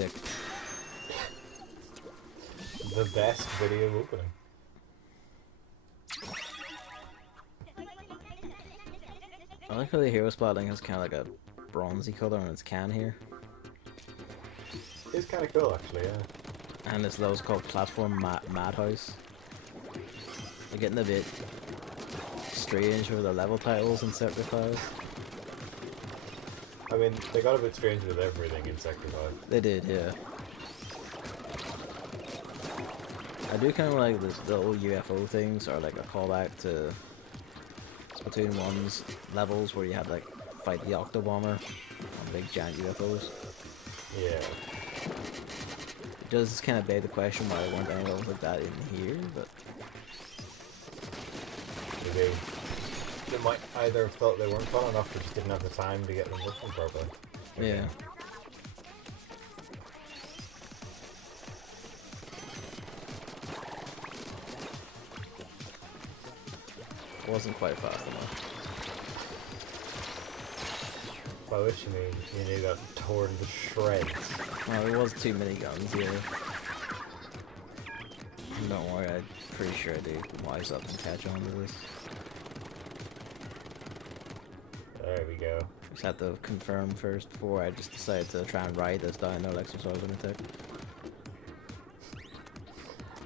sick. The best video opening. I like how the hero spotting has kind of like a bronzy color on its can here. It's kind of cool, actually, yeah. And this level's called Platform Madhouse. They're getting a bit strange with the level titles in Sector 5. I mean, they got a bit strange with everything in Sector 5. They did, yeah. I do kind of like the old UFO things, or like a callback to Splatoon 1's levels where you had like fight the Octobomber on big giant UFOs. Yeah. It does kind of beg the question why there weren't any levels like that in here, but Maybe they might either have thought they weren't fun enough or just didn't have the time to get them working properly. yeah. Wasn't quite fast enough. By which you mean you knew got torn to shreds. Well, there was too many guns, yeah. Don't worry, I'm pretty sure they wise up and catch on to this. There we go. Just had to confirm first before I just decided to try and ride this Dino exercise on attack.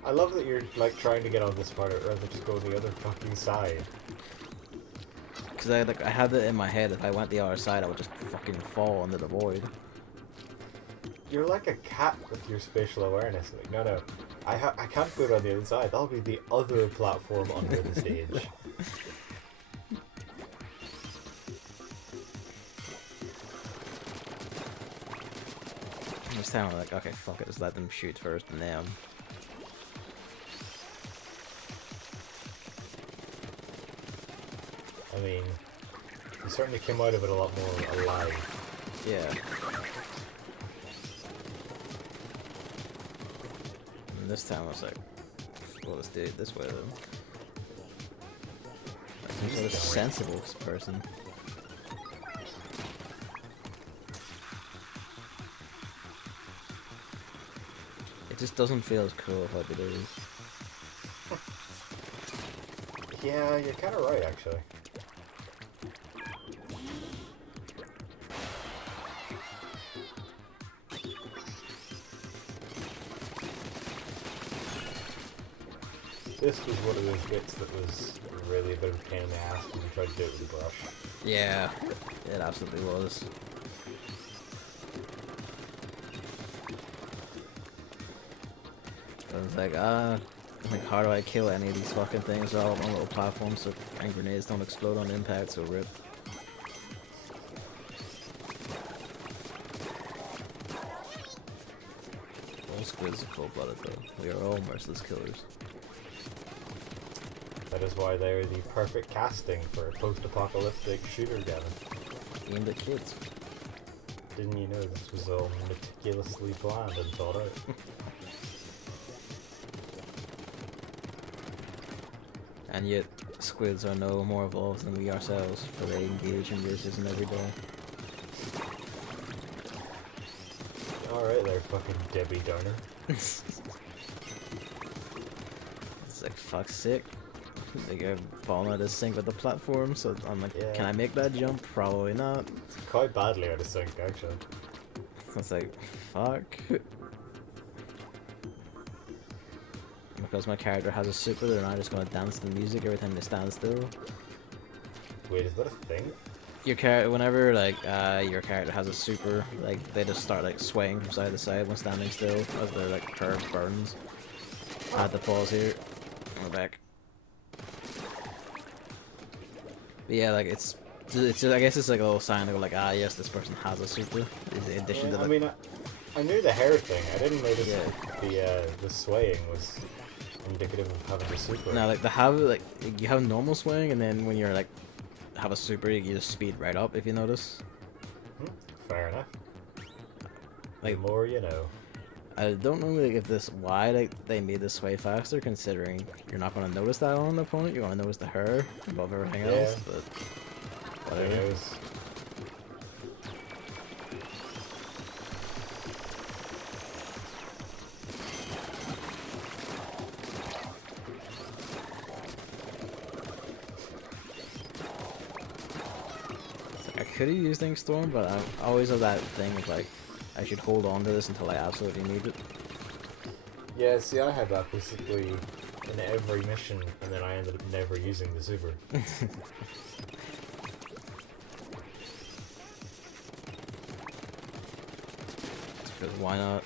I love that you're like trying to get on this part rather than just go the other fucking side. Cause I had it in my head if I went the other side I would just fucking fall into the void. You're like a cat with your spatial awareness. Like, no, I can't go down the other side. That'll be the other platform under the stage. This time I'm like, okay, fuck it, just let them shoot first and then. I mean, you certainly came out of it a lot more alive. Yeah. And this time I was like, well, let's do it this way then. Like some sort of sensible person. It just doesn't feel as cool as it is. Yeah, you're kind of right, actually. This was one of those bits that was really a bit of a pain in the ass when you tried to do it with a brush. Yeah, it absolutely was. I was like, how do I kill any of these fucking things? They're all on little platforms so and grenades don't explode on impact, so rip. All squids are cold-blooded though. We are all merciless killers. That is why they are the perfect casting for a post-apocalyptic shooter, Gavin. Aimed at kids. Didn't you know this was all meticulously planned and thought out? And yet, squids are no more evolved than we ourselves, for they engage in racism every day. Alright there, fucking Debbie Downer. It's like, fuck's sake. They go falling out of sync with the platform, so I'm like, Yeah. can I make that jump? Probably not. It's quite badly out of sync, actually. It's like, fuck. Because my character has a super, they're not just gonna dance to the music every time they stand still. Wait, is that a thing? Your character, whenever like your character has a super, like they just start like swaying from side to side when standing still as their like curve burns. I had to pause here. We're back. But yeah, like it's I guess it's like a little sign to go like, yes, this person has a super. In addition to I the, mean, I knew the hair thing. I didn't notice Yeah. the swaying was indicative of having a super. no, like you have normal swing, and then when you're like have a super, you just speed right up if you notice. Fair enough. Like, The more you know. I don't know like if this why like they made this way faster, considering you're not going to notice that on the opponent. You're going to notice the hair above everything else. But Who whatever. knows? could have used Ink Storm, but I always have that thing of like, I should hold on to this until I absolutely need it. Yeah, see, I had that basically in every mission, and then I ended up never using the super. Because why not?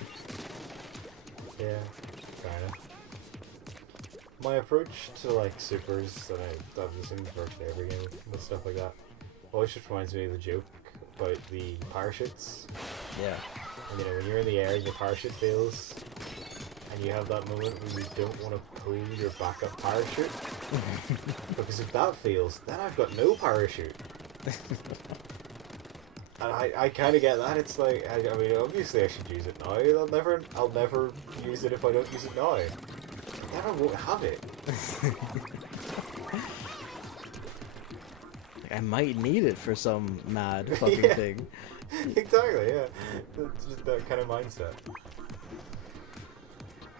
Yeah, kinda. My approach to like supers that I've used in virtually every game with stuff like that always just reminds me of the joke about the parachutes. Yeah. And, you know, when you're in the air and your parachute fails, and you have that moment where you don't want to pull your backup parachute, because if that fails, then I've got no parachute. And I kind of get that. It's like, I mean, obviously I should use it now. I'll never use it if I don't use it now. Then I won't have it. I might need it for some mad fucking Yeah. thing. Exactly, yeah. That's just that kind of mindset.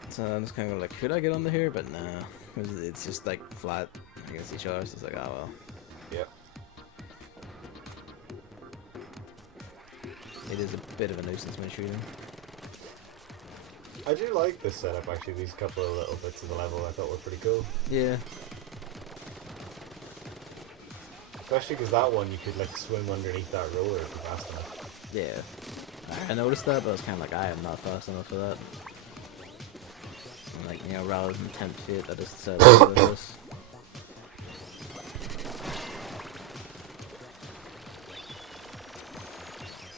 So I'm just kind of like, could I get under here? But nah, it's just like flat against each other. So it's like, oh well. Yep. It is a bit of a nuisance when shooting. I do like this setup actually. These couple of little bits of the level I thought were pretty cool. Yeah. Especially because that one you could like swim underneath that roller if you're fast enough. Yeah. I noticed that, but I was kind of like, I am not fast enough for that. And like, you know, rather than 10 feet, I just said, "Look at this."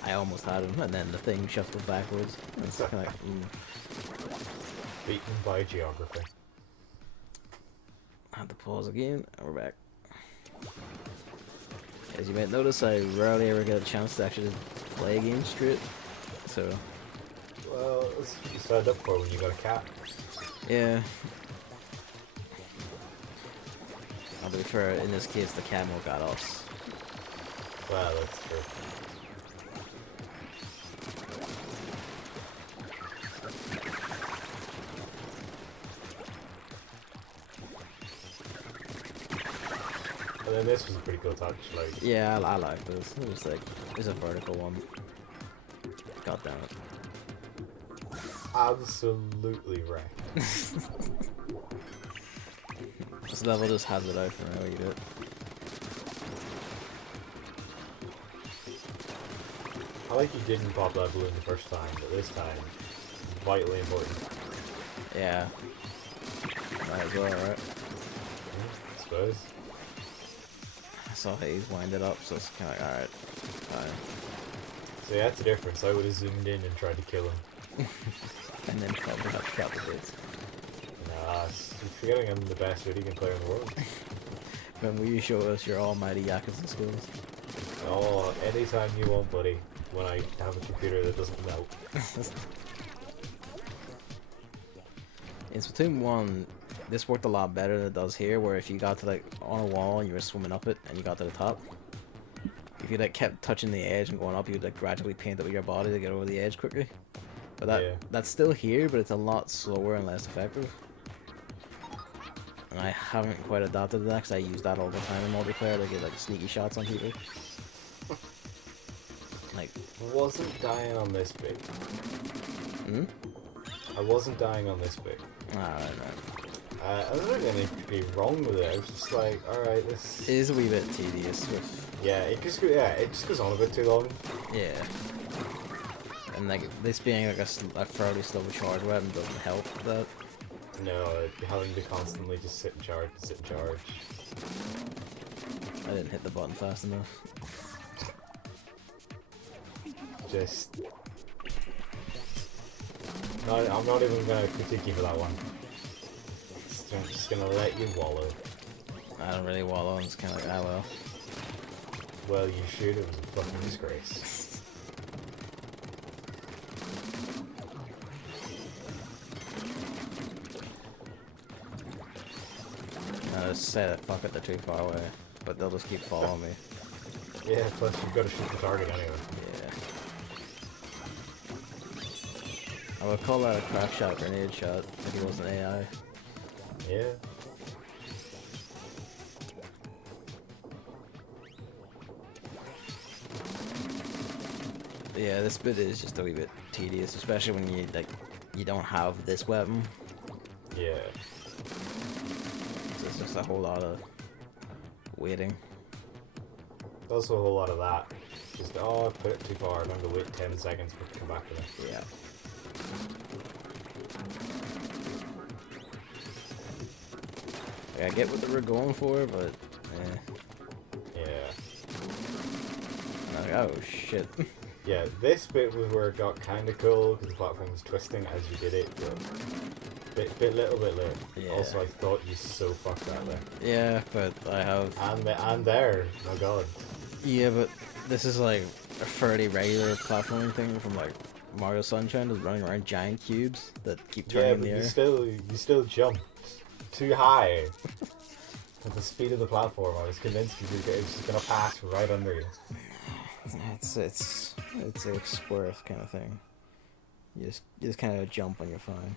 I almost had him, and then the thing shuffled backwards. And it's kind of like, Beaten by geography. I had to pause again, and we're back. As you might notice, I rarely ever get a chance to actually play a game straight. So, Well, that's what you signed up for when you got a cat. yeah. I'll be fair, in this case, the camo got us. Well, that's true. And then this was a pretty cool touch, like. Yeah, I like this. It was like, it's a vertical one. God damn it. Absolutely wrecked. This level just has it out for me, you do it. I like you didn't pop that balloon the first time, but this time, it's vitally important. Yeah. Might as well, right? I suppose. I saw Hayes wind it up, so it's kind of like, alright, fine. So yeah, that's the difference. I would have zoomed in and tried to kill him. And then probably have to cut the bits. Nah, you're forgetting I'm the best video game player in the world. When will you show us your almighty Yakuza skills? Oh, anytime you want, buddy. When I have a computer that doesn't melt. In Splatoon 1, this worked a lot better than it does here, where if you got to like on a wall and you were swimming up it and you got to the top, if you like kept touching the edge and going up, you'd like gradually paint it with your body to get over the edge quickly. But that's still here, but it's a lot slower and less effective. And I haven't quite adapted to that because I use that all the time in multiplayer to get like sneaky shots on people. Like, Wasn't dying on this bit. hmm? I wasn't dying on this bit. Alright, right. I don't think anything wrong with it. I was just like, alright, this. It is a wee bit tedious with, It just goes on a bit too long. yeah. And like, this being like a fairly slow charge weapon doesn't help that. No, having to constantly just sit and charge, sit and charge. I didn't hit the button fast enough. Just. No, I'm not even gonna critique you for that one. I'm just gonna let you wallow. I don't really wallow, I'm just kinda like, ah well. Well, you should. It was a fucking disgrace. I just said, fuck it, they're too far away. But they'll just keep following me. Yeah, plus you've got to shoot the target anyway. Yeah. I would call that a crack shot grenade shot if he wasn't AI. Yeah. Yeah, this bit is just a wee bit tedious, especially when you don't have this weapon. Yeah. So it's just a whole lot of waiting. Also a whole lot of that. Just, oh, I put it too far. I'm going to wait 10 seconds for it to come back to me. Yeah. I get what they were going for, but Yeah. like, oh shit. Yeah, this bit was where it got kind of cool because the platform was twisting as you did it, but little bit late. Yeah. Also, I thought you so fucked that there. Yeah, but I have. And there, my god. Yeah, but this is like a fairly regular platforming thing from like Mario Sunshine, just running around giant cubes that keep turning Yeah, in but the air. you still jumped too high. At the speed of the platform, I was convinced it was just gonna pass right under you. It's a square kind of thing. You just kind of jump when you're fine.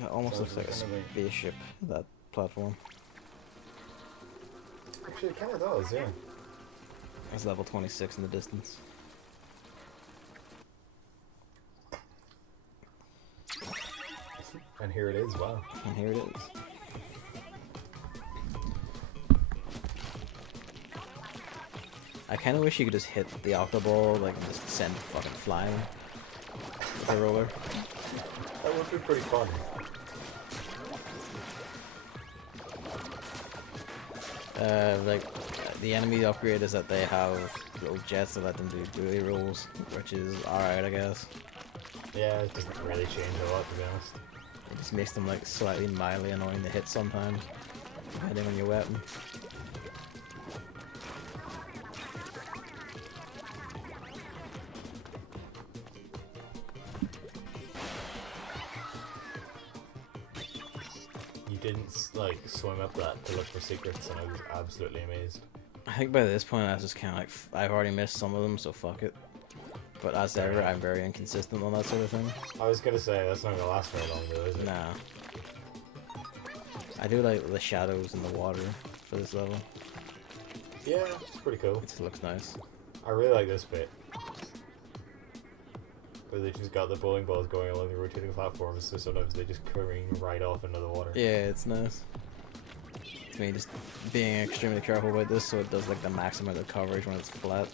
It almost looks like a spaceship, that platform. Actually, it kind of does, yeah. It's level 26 in the distance. And here it is, wow. And here it is. I kind of wish you could just hit the Octoball, like, and just send it fucking flying with a roller. That would be pretty fun. Like, the enemy upgrade is that they have little jets that let them do buoy rolls, which is alright, I guess. Yeah, it doesn't really change a lot, to be honest. It just makes them, like, slightly mildly annoying to hit sometimes, depending on your weapon. You didn't, like, swim up that to look for secrets, and I was absolutely amazed. I think by this point I was just kind of like, I've already missed some of them, so fuck it. But as ever, I'm very inconsistent on that sort of thing. I was gonna say, that's not gonna last very long, though, is it? Nah. I do like the shadows in the water for this level. Yeah, it's pretty cool. It just looks nice. I really like this bit. Where they just got the bowling balls going along the rotating platforms, so sometimes they just careen right off into the water. Yeah, it's nice. It's me just being extremely careful about this so it does like the maximum amount of coverage when it's flat.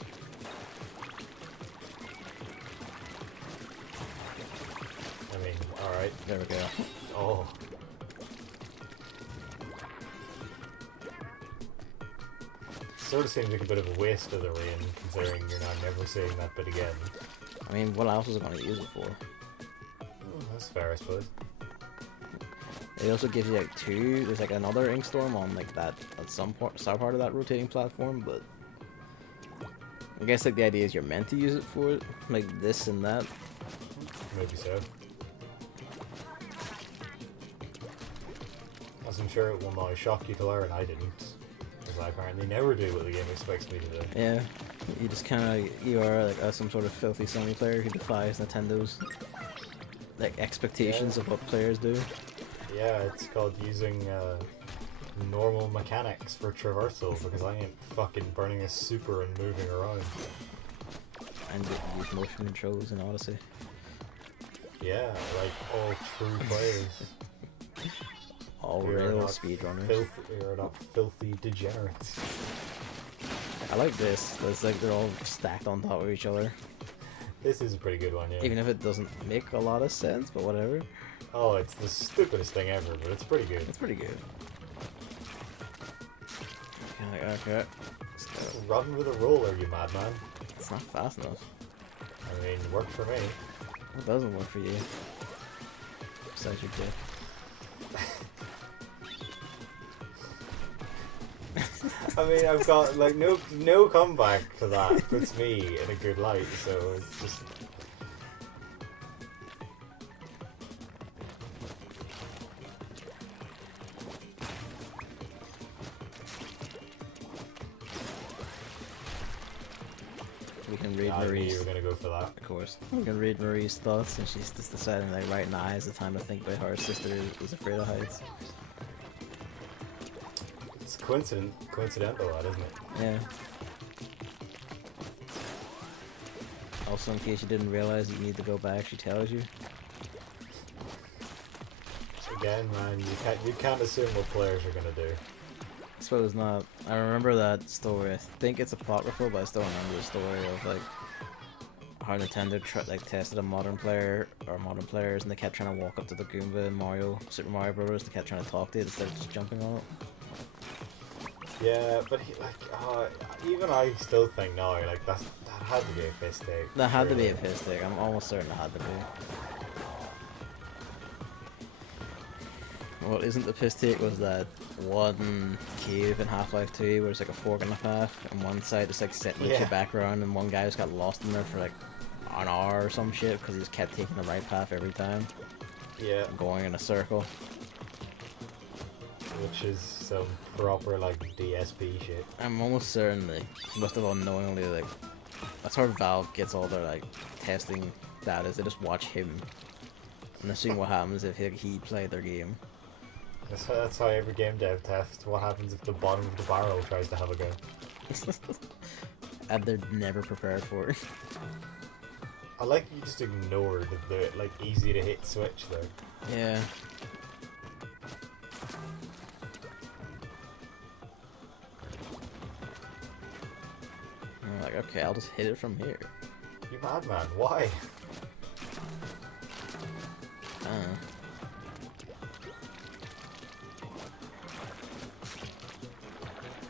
I mean, alright. There we go. Oh. Sort of seems like a bit of a waste of the rain, considering you're now never seeing that bit again. I mean, what else was I going to use it for? Oh, that's fair, I suppose. It also gives you like two, there's like another ink storm on like that, at some part of that rotating platform, but I guess like the idea is you're meant to use it for it, like this and that. Maybe so. As I'm sure it will now shock you to learn I didn't. Because I apparently never do what the game expects me to do. Yeah, you just kind of, you are like some sort of filthy Sony player who defies Nintendo's like expectations of what players do. Yeah, it's called using normal mechanics for traversal, because I ain't fucking burning a super and moving around. And use motion controls in Odyssey. Yeah, like all true players. All Who are real not speedrunners. You're not filthy degenerates. I like this. It's like they're all stacked on top of each other. This is a pretty good one, yeah. Even if it doesn't make a lot of sense, but whatever. Oh, it's the stupidest thing ever, but it's pretty good. It's pretty good. Okay. Run with a roller, you madman. It's not fast enough. I mean, worked for me. It doesn't work for you. Besides your dick. I mean, I've got like no comeback to that. Puts me in a good light, so it's just. We can read I knew Marie's. you were gonna go for that. Of course. We can read Marie's thoughts, and she's just deciding like right now is the time to think about how her sister is afraid of heights. It's coincidental, that, isn't it? Yeah. Also, in case you didn't realize you need to go back, she tells you. Again, man, you can't assume what players are gonna do. I suppose not. I remember that story. I think it's apocryphal, but I still remember the story of like how Nintendo tested a modern player or modern players, and they kept trying to walk up to the Goomba in Super Mario Bros. They kept trying to talk to it instead of just jumping on it. Yeah, but even I still think no, like that had to be a piss take. That had to be a piss take. I'm almost certain it had to be. What isn't the piss take was that one cave in Half-Life 2 where it's like a fork in the path, and one side is like setting your background, and one guy just got lost in there for like an hour or some shit because he just kept taking the right path every time. Yeah. Going in a circle. Which is some proper like DSP shit. I'm almost certain they must have unknowingly like that's how Valve gets all their like testing data, is they just watch him and assume what happens if he played their game. That's how every game dev tests what happens if the bottom of the barrel tries to have a go. And they're never prepared for it. I like you just ignored the like easy to hit switch there. Yeah. I'm like, okay, I'll just hit it from here. You madman, why?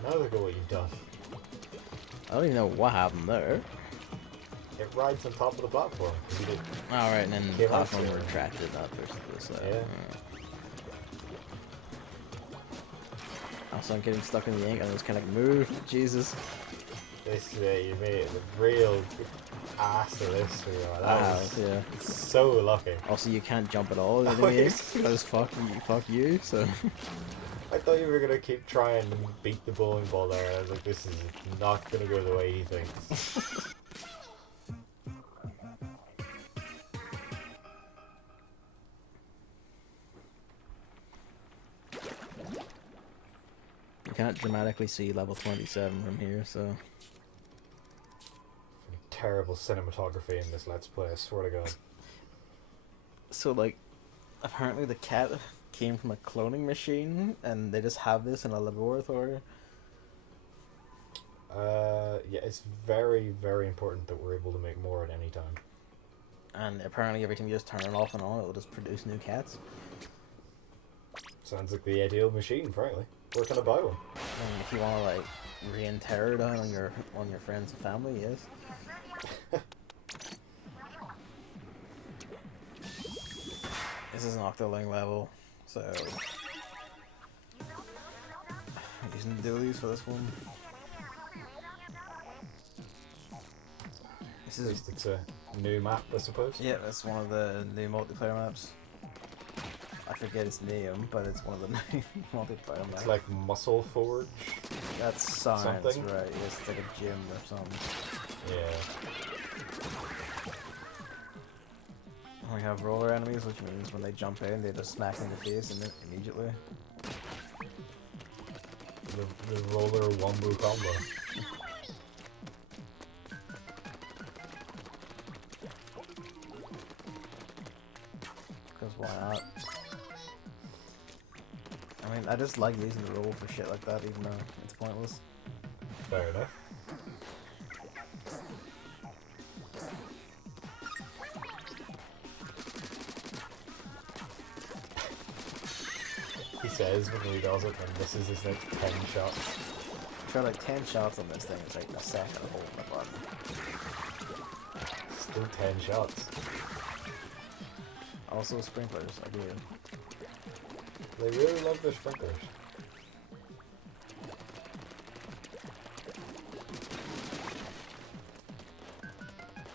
Now look at what you've done. I don't even know what happened there. It rides on top of the platform. You did. Alright, and then the platform retracted that versus this side. Yeah. Also, I'm getting stuck in the ink and I just kind of move. Jesus. This you made a real ass of this. Yeah. It's so lucky. Also, you can't jump at all in the game because fuck you. So. I thought you were gonna keep trying to beat the bowling ball there. I was like, this is not gonna go the way he thinks. You can't dramatically see level 27 from here, so. Terrible cinematography in this Let's Play, I swear to God. So, like, apparently the cat came from a cloning machine, and they just have this in a laboratory. Yeah, it's very, very important that we're able to make more at any time. And apparently every time you just turn it off and on, it will just produce new cats. Sounds like the ideal machine, frankly. Where can I buy one? And if you want to, like, rain terror down on your friends and family, yes. This is an Octoling level, so I'm using the dualies for this one. At least it's a new map, I suppose. Yeah, it's one of the new multiplayer maps. I forget its name, but it's one of the new multiplayer maps. It's like Muscle Forge. That's science, something? right? It's like a gym or something. Yeah. We have roller enemies, which means when they jump in, they just smack in the face immediately. The roller wombo combo. Because why not? I mean, I just like using the roll for shit like that, even though it's pointless. Fair enough. He says when he does it and misses his next 10 shots. Try like 10 shots on this thing, it's like a second of holding the button. Still 10 shots. Also sprinklers, I do. They really love their sprinklers.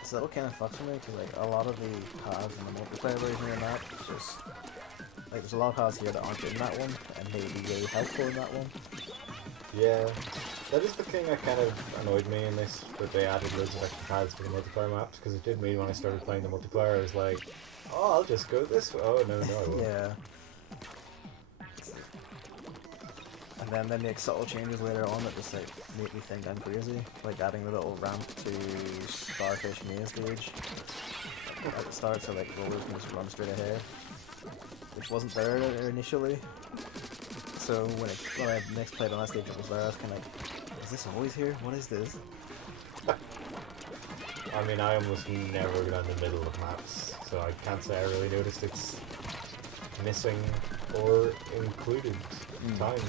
So that'll kind of fucks with me, because like a lot of the paths in the multiplayer version of the map, just like there's a lot of paths here that aren't in that one, and they'd be really helpful in that one. Yeah, that is the thing that kind of annoyed me in this, that they added loads of extra paths for the multiplayer maps, because it did mean when I started playing the multiplayer, I was like, oh, I'll just go this way. Oh, no, I won't. Yeah. And then they make subtle changes later on that just like make me think I'm crazy. Like adding the little ramp to Starfish Maze stage at the start, so like rollers can just run straight ahead, which wasn't there initially. So when I next played on that stage, it was there. I was kind of like, is this always here? What is this? I mean, I almost never go down the middle of maps, so I can't say I really noticed it's missing or included times.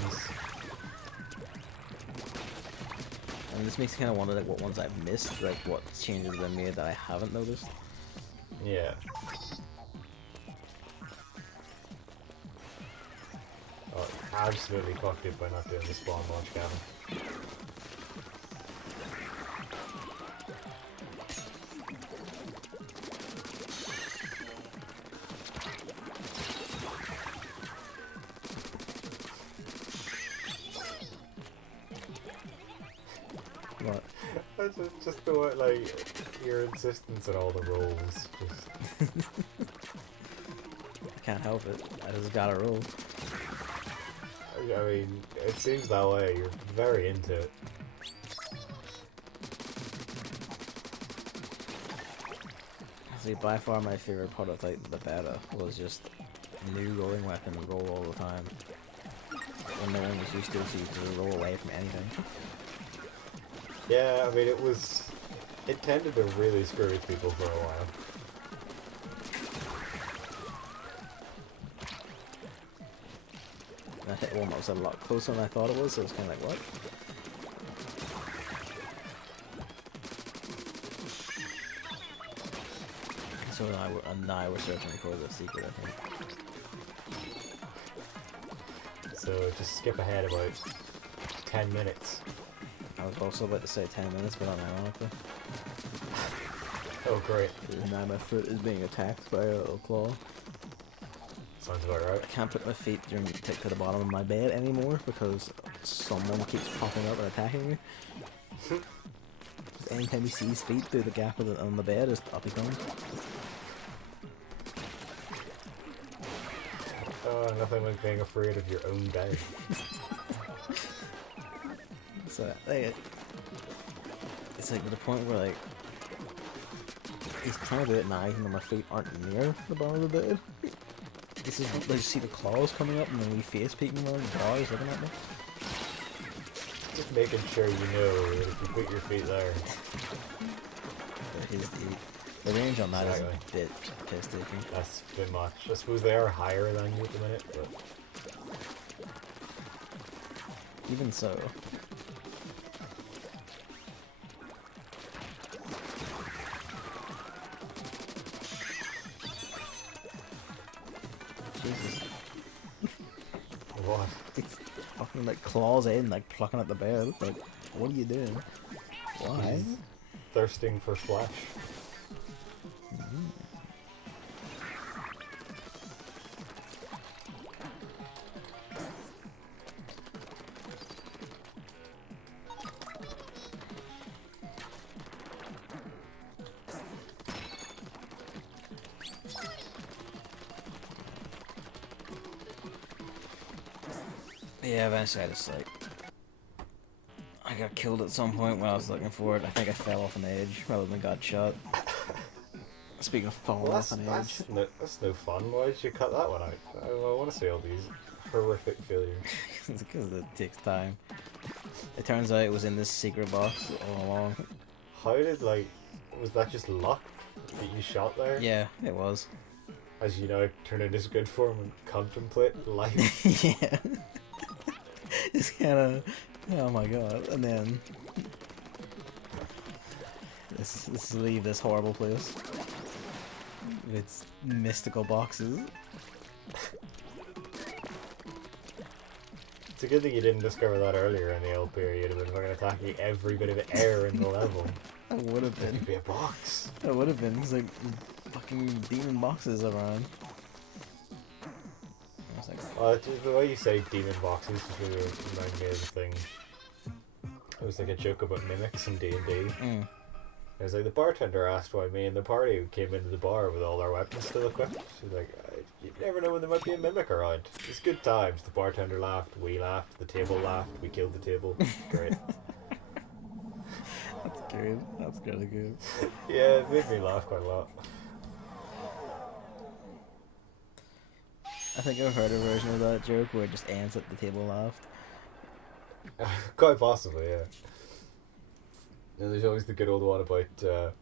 And this makes me kind of wonder like what ones I've missed, like what changes have been made that I haven't noticed. Yeah. Oh, absolutely fucked it by not doing the spawn launch cabin. What? That's just the way, like, your insistence on all the rolls. Just... I can't help it. I just gotta roll. I mean, it seems that way. You're very into it. See, by far my favorite part of like, the beta was just new rolling weapon roll all the time. When no one was used to it, so you could roll away from anything. Yeah, I mean, it tended to really screw with people for a while. And I hit one that was a lot closer than I thought it was, so it was kind of like, what? So now we're searching for the secret, I think. So just skip ahead about 10 minutes. I was also about to say 10 minutes, but unironically. Oh, great. Now my foot is being attacked by a little claw. Sounds about right. I can't put my feet to the bottom of my bed anymore because someone keeps popping up and attacking me. Just anytime he sees feet through the gap on the bed, just up he comes. Oh, nothing like being afraid of your own bed. So like, it's like to the point where like he's trying to do it now, even though my feet aren't near the bottom of the bed. This is like you see the claws coming up and then we face peeking around the bars looking at me. Just making sure you know that if you put your feet there. The range on that Exactly. is a bit piss taking. That's a bit much. I suppose they are higher than you at the minute, but Even so. Jesus. what? It's fucking like claws in, like plucking at the bed. Like, what are you doing? Why? Thirsting for flesh. Yeah, eventually I just like I got killed at some point when I was looking for it. I think I fell off an edge rather than got shot. Speaking of falling off an edge. That's no fun. Why did you cut that one out? I want to see all these horrific failures. It's because it takes time. It turns out it was in this secret box all along. How did, like, was that just luck that you shot there? Yeah, it was. As you know, turn into good form and contemplate life. Yeah. It's kind of, oh my god, and then let's leave this horrible place with its mystical boxes. It's a good thing you didn't discover that earlier in the LP, or you'd have been fucking attacking every bit of air in the level. I would have It'd been. be a box. I would have been. There's like fucking demon boxes around. I was like, The way you say demon boxes is really reminded me of the thing. It was like a joke about mimics in D&D. It was like the bartender asked why me and the party came into the bar with all our weapons still equipped. She's like, You never know when there might be a mimic around. It's good times. The bartender laughed, we laughed, the table laughed, we killed the table. Great. That's good. That's really good. Yeah, it made me laugh quite a lot. I think I've heard a version of that joke where it just ends at the table laughed. Quite possibly, yeah. And there's always the good old one about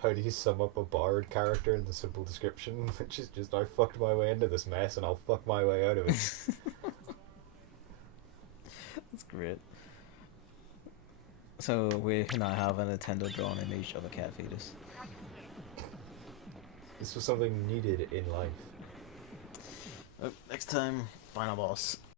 how do you sum up a Bard character in the simple description, which is just I fucked my way into this mess and I'll fuck my way out of it. That's great. So we now have a Nintendo drawn image of a cat fetus. This was something needed in life. Oh, next time, final boss.